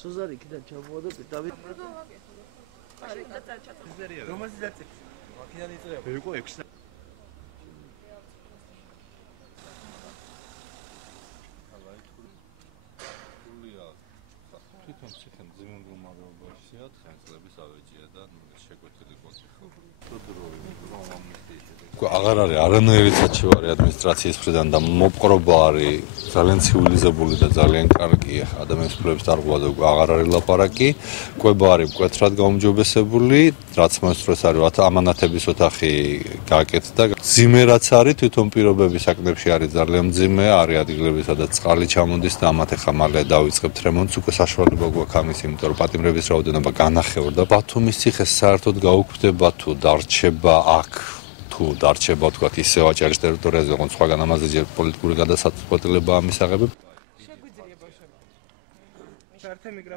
სოზარი იქიდან ჩამოვა და დავით რომელი დაწექს? აქედან იწყება. იყო 6 თვითონ ციხე მძიმე მდგომარეობაშია 9 წლების ავეჯია და შეკვეთილი ყოფილი. აღარ არის არანაირი საჩივარი ადმინისტრაციის მხრიდან და მოპყრობა არის ძალიან ცივილიზებული და ძალიან კარგი ადამიანის უფლებების დარღვევა და აღარ არის ლაპარაკი. კვება არის მკვეთრად გაუმჯობესებული, რაც მოსწროს არის ამანათების ოთახი გააკეთდა. მძიმე რაც არის თვითონ პირობები საკნებში არის ძალიან მძიმე, არის ადგილები სადაც წყალი ჩამოდის და ამათ ახლა მალე დავიწყებთ რემონტს, უკვე საშუალება გვაქვს ამის, იმიტომ რომ პატიმრების რაოდენობა განახევრდა. ბათუმის ციხე საერთოდ გაუქმდება თუ დარჩება აქ თუ დარჩება თქვათ ისე ვაჭარის ტერიტორიაზე, როგორც სხვაგან ამაზე ჯერ პოლიტიკური გადასაწყვეტილებაა მისაღები. შეგვიძლია ბავშვები. საერთო